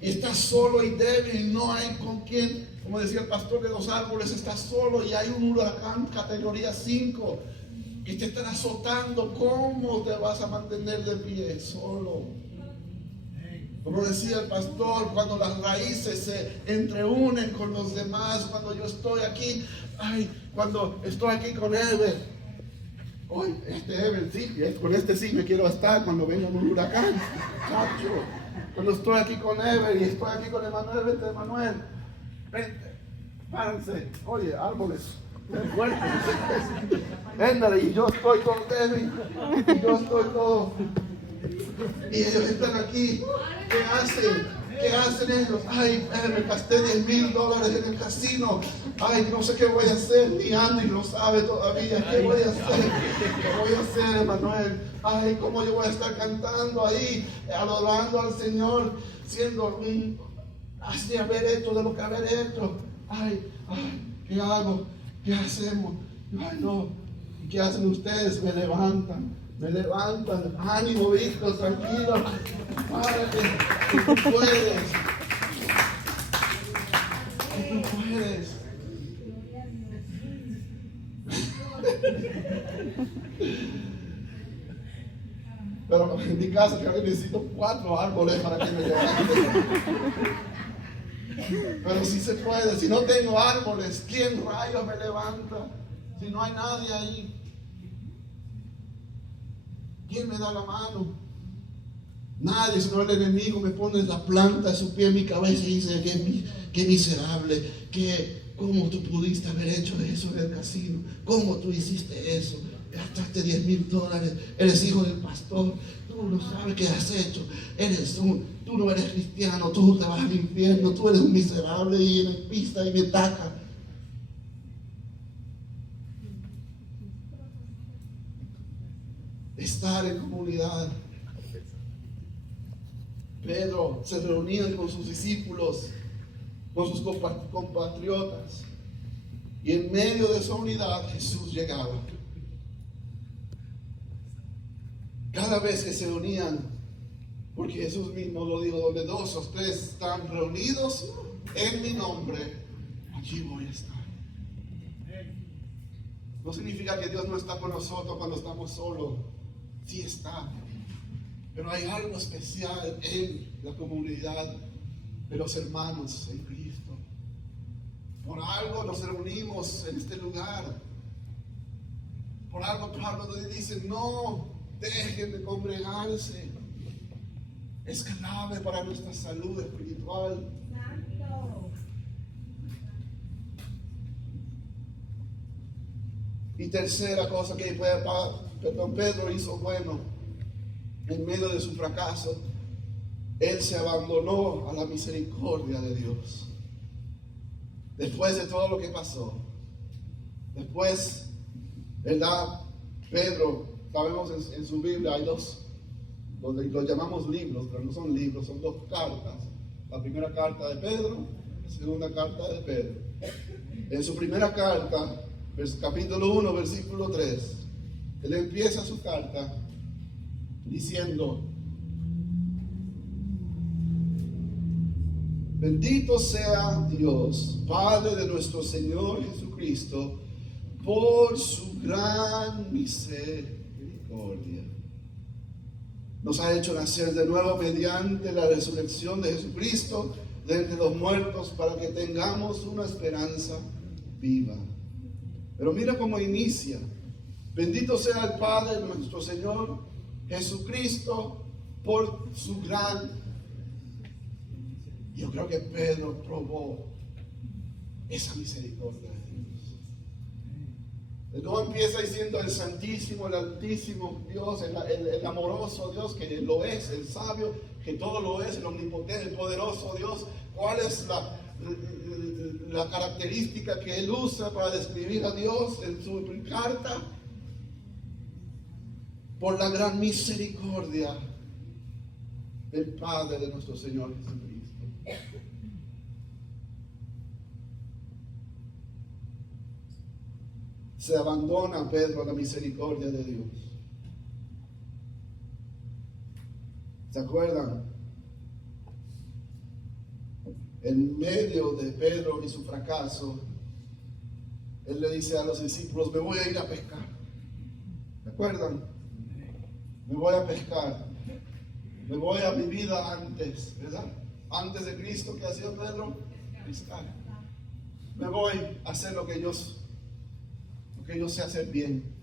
Y estás solo y débil, no hay con quien, como decía el pastor de los árboles, estás solo y hay un huracán categoría 5 que te están azotando. ¿Cómo te vas a mantener de pie? Solo. Como decía el pastor, cuando las raíces se entreunen con los demás, cuando yo estoy aquí, cuando estoy aquí con Ever, hoy Ever sí, con este sí me quiero estar cuando venga un huracán, chacho. Cuando estoy aquí con Ever y estoy aquí con Emanuel, vente Emanuel, vente, párense, oye, árboles, fuertes, véndale, y yo estoy con Debbie, y yo estoy todo. Y ellos están aquí. ¿Qué hacen? ¿Qué hacen ellos? Me gasté $10,000 en el casino. No sé qué voy a hacer. Ni Andy lo sabe todavía. ¿Qué voy a hacer? ¿Qué voy a hacer, Emanuel? ¿Cómo yo voy a estar cantando ahí, adorando al Señor, siendo así haber hecho de lo que haber hecho? ¿Qué hago? ¿Qué hacemos? No. ¿Y qué hacen ustedes? Me levantan. Ánimo, Víctor, tranquilo, párate, que tú puedes, Pero en mi casa creo que necesito 4 árboles para que me levante. Pero si se puede, si no tengo árboles, ¿quién rayos me levanta? Si no hay nadie ahí, ¿quién me da la mano? Nadie, sino el enemigo me pone la planta de su pie en mi cabeza y dice, qué miserable, ¿cómo tú pudiste haber hecho eso en el casino? ¿Cómo tú hiciste eso? Gastaste $10,000, eres hijo del pastor, tú no sabes qué has hecho, tú no eres cristiano, tú te vas al infierno, tú eres un miserable y me pista y me taca. Estar en comunidad. Pedro se reunía con sus discípulos, con sus compatriotas, y en medio de esa unidad Jesús llegaba. Cada vez que se unían, porque Jesús mismo lo dijo, donde 2 o 3 están reunidos en mi nombre, allí voy a estar. No significa que Dios no está con nosotros cuando estamos solos, sí está. Pero hay algo especial en la comunidad de los hermanos en Cristo. Por algo nos reunimos en este lugar. Por algo Pablo dice, no dejen de congregarse. Es clave para nuestra salud espiritual. Y tercera cosa que Pedro hizo bueno, en medio de su fracaso, él se abandonó a la misericordia de Dios. Después de todo lo que pasó, después, ¿verdad? Pedro, sabemos en su Biblia hay 2, donde los llamamos libros, pero no son libros, son 2 cartas. La primera carta de Pedro, la segunda carta de Pedro. En su primera carta, capítulo 1, versículo 3, él empieza su carta diciendo: bendito sea Dios, Padre de nuestro Señor Jesucristo, por su gran misericordia. Nos ha hecho nacer de nuevo mediante la resurrección de Jesucristo de entre los muertos, para que tengamos una esperanza viva. Pero mira cómo inicia: bendito sea el Padre de nuestro Señor Jesucristo por su gran. Yo creo que Pedro probó esa misericordia de Dios. No empieza diciendo el Santísimo, el Altísimo Dios, el amoroso Dios, que lo es, el sabio, que todo lo es, el omnipotente, el poderoso Dios. ¿Cuál es la característica que él usa para describir a Dios en su carta? Por la gran misericordia del Padre de nuestro Señor Jesucristo. Se abandona Pedro a la misericordia de Dios. ¿Se acuerdan? En medio de Pedro y su fracaso, él le dice a los discípulos: me voy a ir a pescar. ¿Se acuerdan? Me voy a pescar. Me voy a mi vida antes, ¿verdad? Antes de Cristo, ¿qué hacía Pedro? Pescar. Me voy a hacer lo que yo sé hacer bien.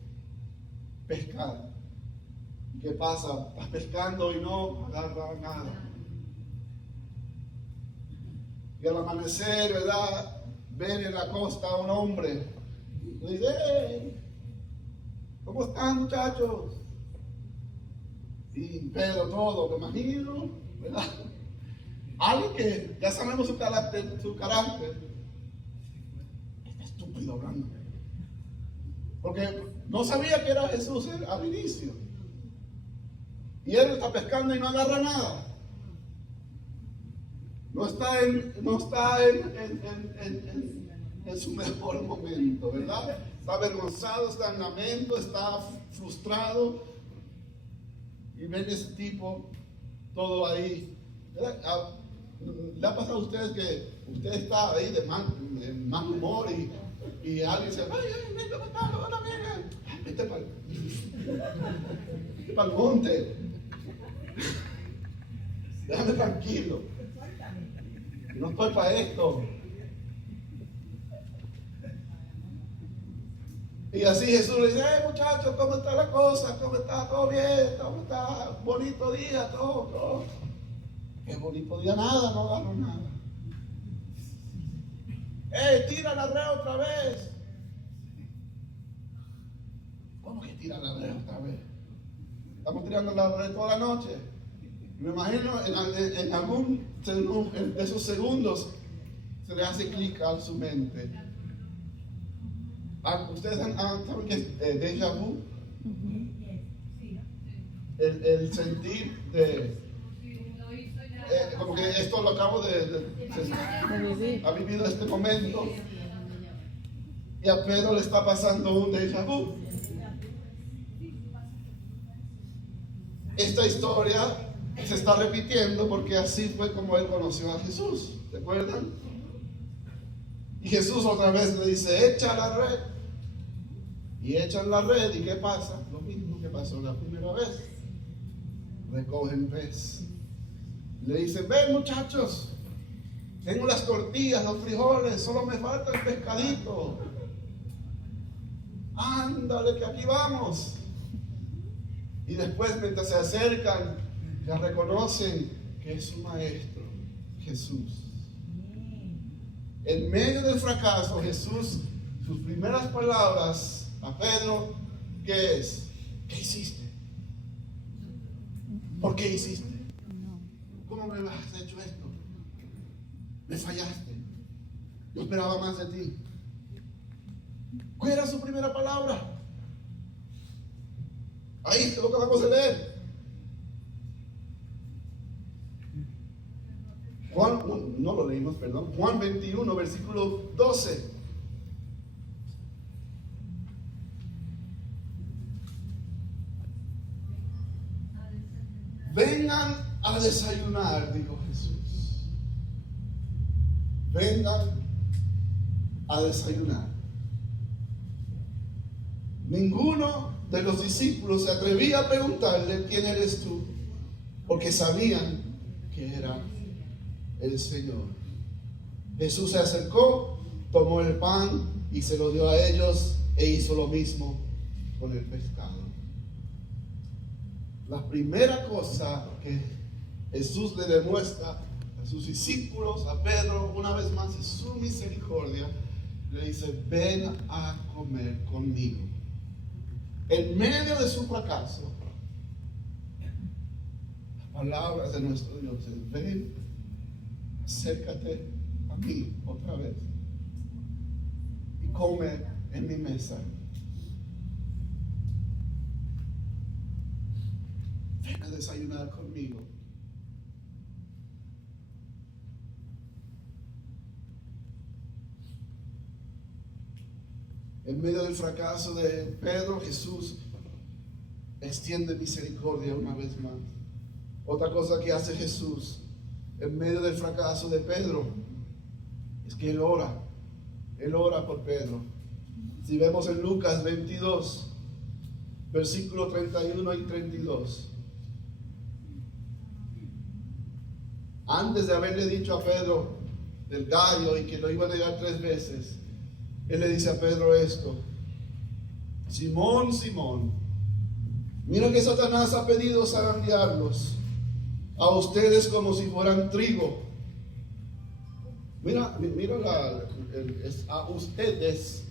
Pescar. ¿Y qué pasa? Estás pescando y no agarras nada. Y al amanecer, ¿verdad? Ven en la costa a un hombre. Y dice: hey, ¿cómo están, muchachos? Y Pedro todo, me imagino, ¿verdad? Alguien que ya sabemos su carácter. Este estúpido hablando. Porque no sabía que era Jesús al inicio. Y él está pescando y no agarra nada. No está en su mejor momento, ¿verdad? Está avergonzado, está en lamento, está frustrado. Y ven ese tipo todo ahí. ¿Le ha pasado a ustedes que usted está ahí de mal humor y Y alguien dice, ay, vete a matarlo, ahora viene. Vete para el monte. Déjame tranquilo. No estoy para esto. Y así Jesús le dice, muchachos, ¿cómo está la cosa? ¿Cómo está? ¿Todo bien? ¿Cómo está? Bonito día, todo. Qué bonito día, nada, no agarro nada. Tira la red otra vez. ¿Cómo que tira la red otra vez? Estamos tirando la red toda la noche. Me imagino en algún de esos segundos se le hace clic a su mente. ¿Ustedes saben qué es déjà vu? El sentir de como que esto lo acabo de vivir. Ha vivido este momento y a Pedro le está pasando un déjà vu. Esta historia se está repitiendo porque así fue como él conoció a Jesús. ¿Se acuerdan? Y Jesús otra vez le dice, echa la red. Y echan la red, ¿y qué pasa? Lo mismo que pasó la primera vez. Recogen pez. Le dicen, ven muchachos, tengo las tortillas, los frijoles, solo me falta el pescadito. Ándale, que aquí vamos. Y después, mientras se acercan, ya reconocen que es su maestro, Jesús. En medio del fracaso, Jesús, sus primeras palabras a Pedro, ¿qué es? ¿Qué hiciste? ¿Por qué hiciste? ¿Cómo me has hecho esto? Me fallaste. Yo esperaba más de ti. ¿Cuál era su primera palabra? Ahí es lo que vamos a leer. No lo leímos, perdón. Juan 21, versículo 12. Vengan a desayunar, dijo Jesús. Vengan a desayunar. Ninguno de los discípulos se atrevía a preguntarle, ¿quién eres tú? Porque sabían que era el Señor. Jesús se acercó, tomó el pan y se lo dio a ellos e hizo lo mismo con el pescado. La primera cosa que Jesús le demuestra a sus discípulos, a Pedro, una vez más, es su misericordia. Le dice, ven a comer conmigo. En medio de su fracaso, las palabras de nuestro Dios es, ven, acércate a mí otra vez y come en mi mesa. Ven a desayunar conmigo. En medio del fracaso de Pedro, Jesús extiende misericordia una vez más. Otra cosa que hace Jesús en medio del fracaso de Pedro es que Él ora por Pedro. Si vemos en Lucas 22, versículos 31 y 32. Antes de haberle dicho a Pedro del gallo y que lo iba a negar 3 veces, Él le dice a Pedro esto: Simón, Simón, mira que Satanás ha pedido zarandearlos a ustedes como si fueran trigo. Mira a ustedes,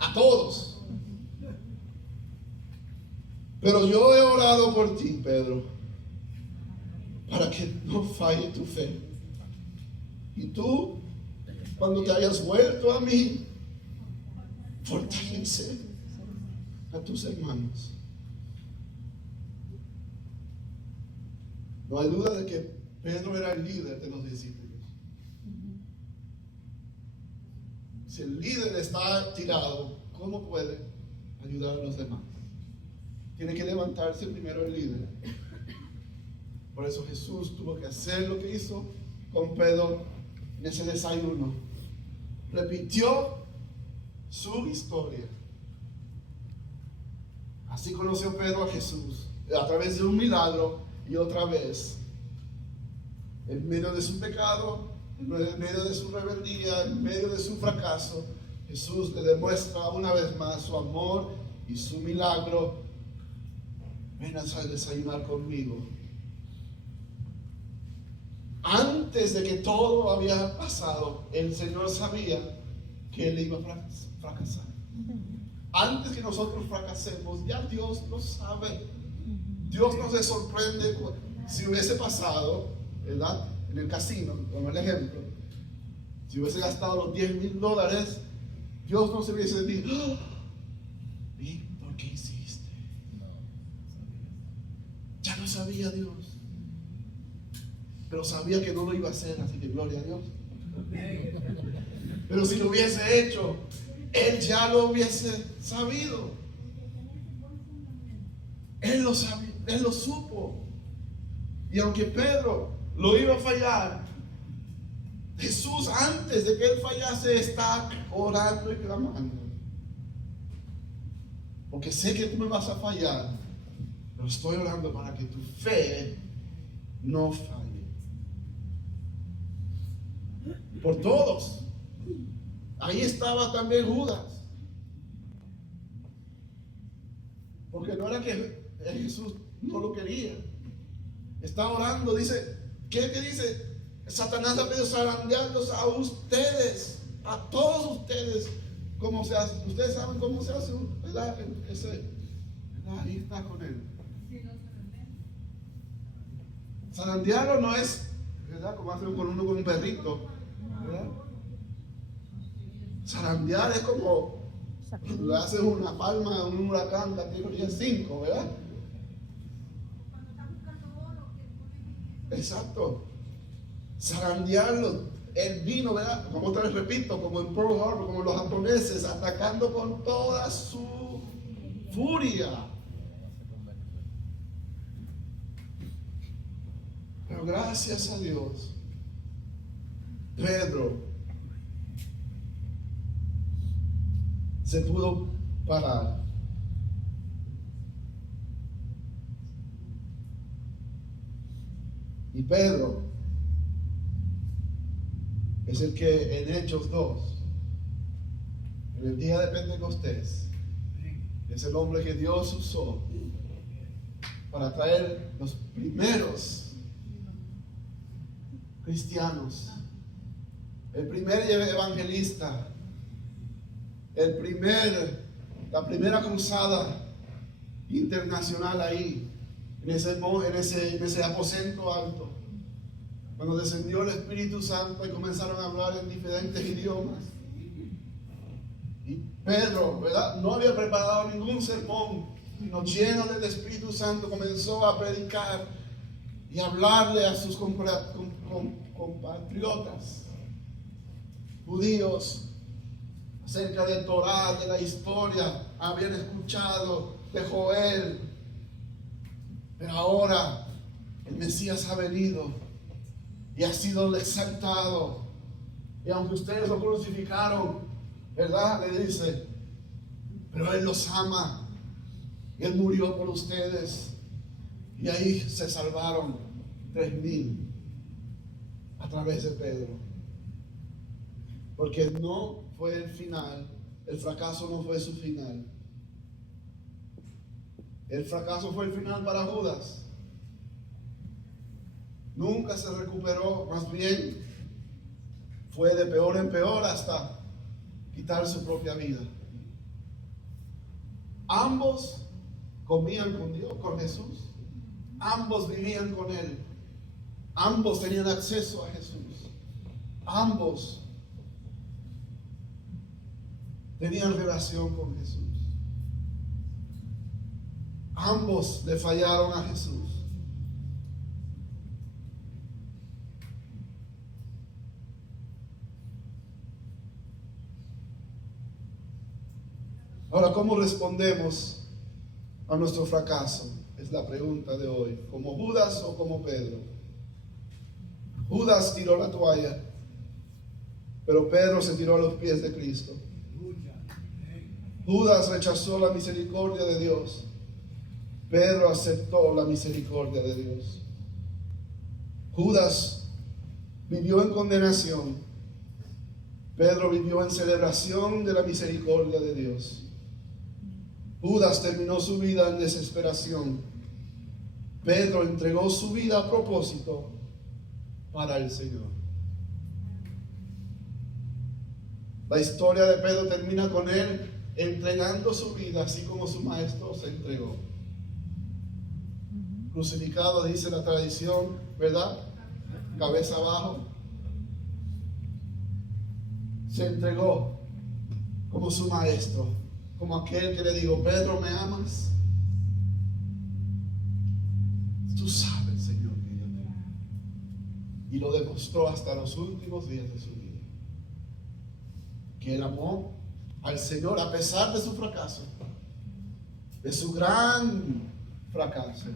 a todos. Pero yo he orado por ti, Pedro, para que no falle tu fe. Y tú, cuando te hayas vuelto a mí, fortalece a tus hermanos. No hay duda de que Pedro era el líder de los discípulos. Si el líder está tirado, ¿cómo puede ayudar a los demás? Tiene que levantarse primero el líder. Por eso Jesús tuvo que hacer lo que hizo con Pedro en ese desayuno. repitió su historia. Así conoció Pedro a Jesús, a través de un milagro y otra vez. En medio de su pecado, en medio de su rebeldía, en medio de su fracaso, Jesús le demuestra una vez más su amor y su milagro. Ven a desayunar conmigo. Antes de que todo había pasado, el Señor sabía que Él iba a fracasar. Antes que nosotros fracasemos, ya Dios lo sabe. Dios no se sorprende si hubiese pasado, ¿verdad? En el casino, como el ejemplo. Si hubiese gastado los $10,000, Dios no se hubiese dicho, ¡oh! Víctor, ¿qué hiciste? Ya lo sabía Dios. Pero sabía que no lo iba a hacer, así que gloria a Dios. Pero si lo hubiese hecho, Él ya lo hubiese sabido. Él lo sabía, Él lo supo. Y aunque Pedro lo iba a fallar, Jesús, antes de que él fallase, está orando y clamando. Porque sé que tú me vas a fallar, pero estoy orando para que tu fe no falle. Por todos. Ahí estaba también Judas. Porque no era que Jesús no lo quería. Está orando, dice, ¿qué dice? Satanás ha pedido zarandearlos a ustedes, a todos ustedes. ¿Cómo se hace? Ustedes saben cómo se hace, ¿verdad? Ahí está con él. Zarandearlo no es, ¿verdad? Como hace con uno con un perrito, ¿verdad? Zarandear es como le haces una palma a un huracán categoría 5, ¿verdad? Exacto. Zarandearlo. Él vino, ¿verdad? Como otra vez repito, como en Pearl Harbor, como los japoneses, atacando con toda su furia. Pero gracias a Dios, Pedro se pudo parar. Y Pedro es el que en Hechos 2, en el día de Pentecostés, es el hombre que Dios usó para traer los primeros cristianos, el primer evangelista, la primera cruzada internacional ahí, en ese aposento alto, cuando descendió el Espíritu Santo y comenzaron a hablar en diferentes idiomas. Y Pedro, ¿verdad? No había preparado ningún sermón, sino lleno del Espíritu Santo comenzó a predicar y hablarle a sus compatriotas judíos acerca de Torá, de la historia. Habían escuchado de Joel, pero ahora el Mesías ha venido y ha sido exaltado. Y aunque ustedes lo crucificaron, ¿verdad? Le dice, pero Él los ama. Y Él murió por ustedes. Y ahí se salvaron 3,000 a través de Pedro. Porque no fue el final. El fracaso no fue su final. El fracaso fue el final para Judas. Nunca se recuperó, más bien fue de peor en peor hasta quitar su propia vida. Ambos comían con Dios, con Jesús. Ambos vivían con Él. Ambos tenían acceso a Jesús. Ambos tenían relación con Jesús. Ambos le fallaron a Jesús. Ahora, ¿cómo respondemos a nuestro fracaso? Es la pregunta de hoy. ¿Como Judas o como Pedro? Judas tiró la toalla. Pero Pedro se tiró a los pies de Cristo. Judas rechazó la misericordia de Dios. Pedro aceptó la misericordia de Dios. Judas vivió en condenación. Pedro vivió en celebración de la misericordia de Dios. Judas terminó su vida en desesperación. Pedro entregó su vida a propósito para el Señor. La historia de Pedro termina con él entregando su vida, así como su maestro se entregó. Crucificado, dice la tradición, ¿verdad? Cabeza abajo. Se entregó como su maestro, como aquel que le dijo: Pedro, ¿me amas? Tú sabes, Señor, que yo te amo. Y lo demostró hasta los últimos días de su vida, que él amó al Señor a pesar de su fracaso, de su gran fracaso.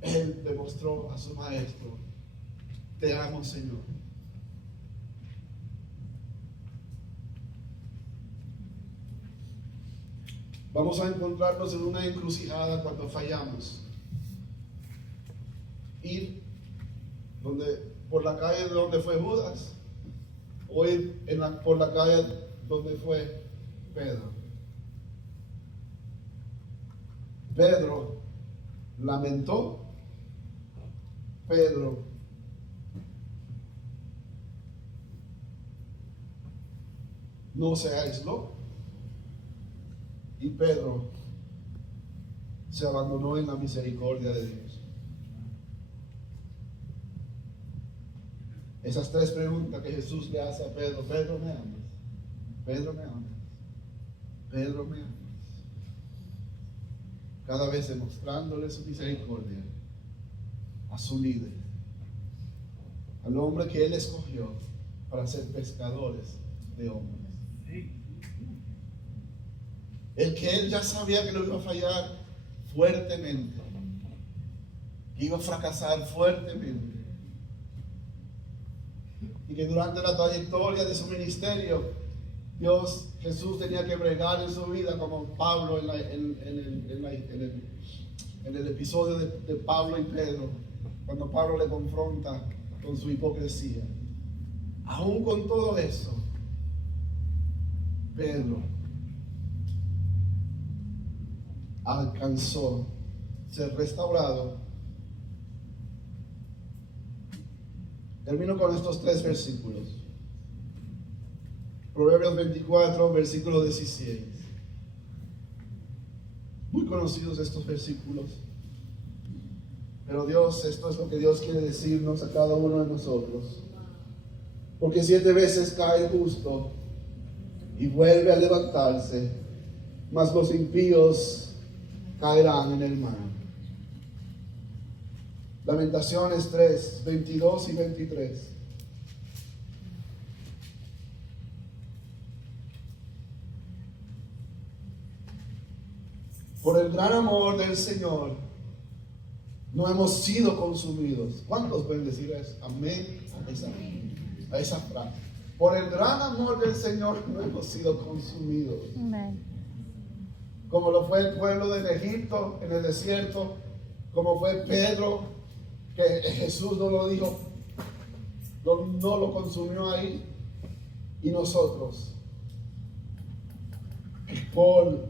Él demostró a su maestro: te amo, Señor. Vamos a encontrarnos en una encrucijada cuando fallamos. Ir por la calle donde fue Judas, o ir por la calle donde fue Pedro. Pedro lamentó. Pedro no se aisló. Y Pedro se abandonó en la misericordia de Dios. Esas tres preguntas que Jesús le hace a Pedro: Pedro, ¿me amas? Pedro, ¿me amas? Pedro, ¿me amas? Cada vez demostrándole su misericordia a su líder, al hombre que él escogió para ser pescadores de hombres. El que él ya sabía que lo iba a fallar fuertemente, que iba a fracasar fuertemente, y que durante la trayectoria de su ministerio Jesús tenía que bregar en su vida, como Pablo en el episodio de Pablo y Pedro, cuando Pablo le confronta con su hipocresía. Aún con todo eso, Pedro alcanzó ser restaurado. Termino con estos tres versículos. Proverbios 24, versículo 16. Muy conocidos estos versículos. Pero esto es lo que Dios quiere decirnos a cada uno de nosotros. Porque 7 veces cae el justo y vuelve a levantarse, mas los impíos caerán en el mar. Lamentaciones 3, 22 y 23. Por el gran amor del Señor no hemos sido consumidos. ¿Cuántos pueden decir eso? Amén a esa frase. Por el gran amor del Señor no hemos sido consumidos. Amén. Como lo fue el pueblo de Egipto en el desierto, como fue Pedro, que Jesús no lo dijo, no lo consumió ahí. Y nosotros, por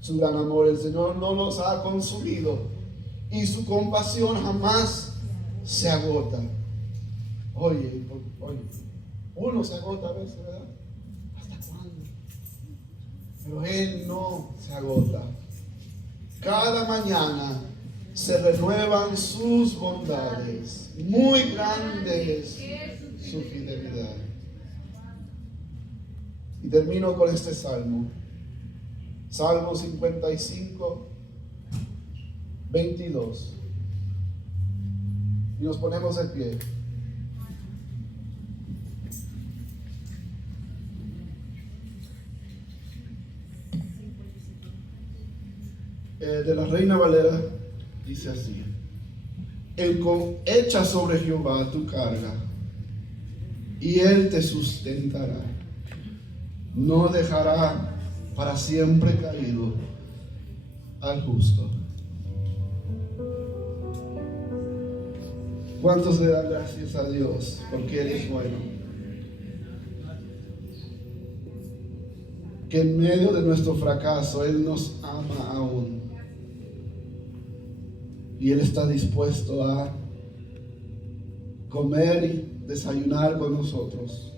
su gran amor, el Señor no nos ha consumido, y su compasión jamás se agota. Oye, uno se agota a veces, ¿verdad? ¿Hasta cuándo? Pero Él no se agota. Cada mañana se renuevan sus bondades. Muy grande es su fidelidad. Y termino con este salmo. Salmo 55, 22. Y nos ponemos de pie. De la Reina Valera dice así: echa sobre Jehová tu carga y Él te sustentará. No dejará para siempre caído al justo. ¿Cuántos le dan gracias a Dios porque Él es bueno? Que en medio de nuestro fracaso Él nos ama aún. Y Él está dispuesto a comer y desayunar con nosotros.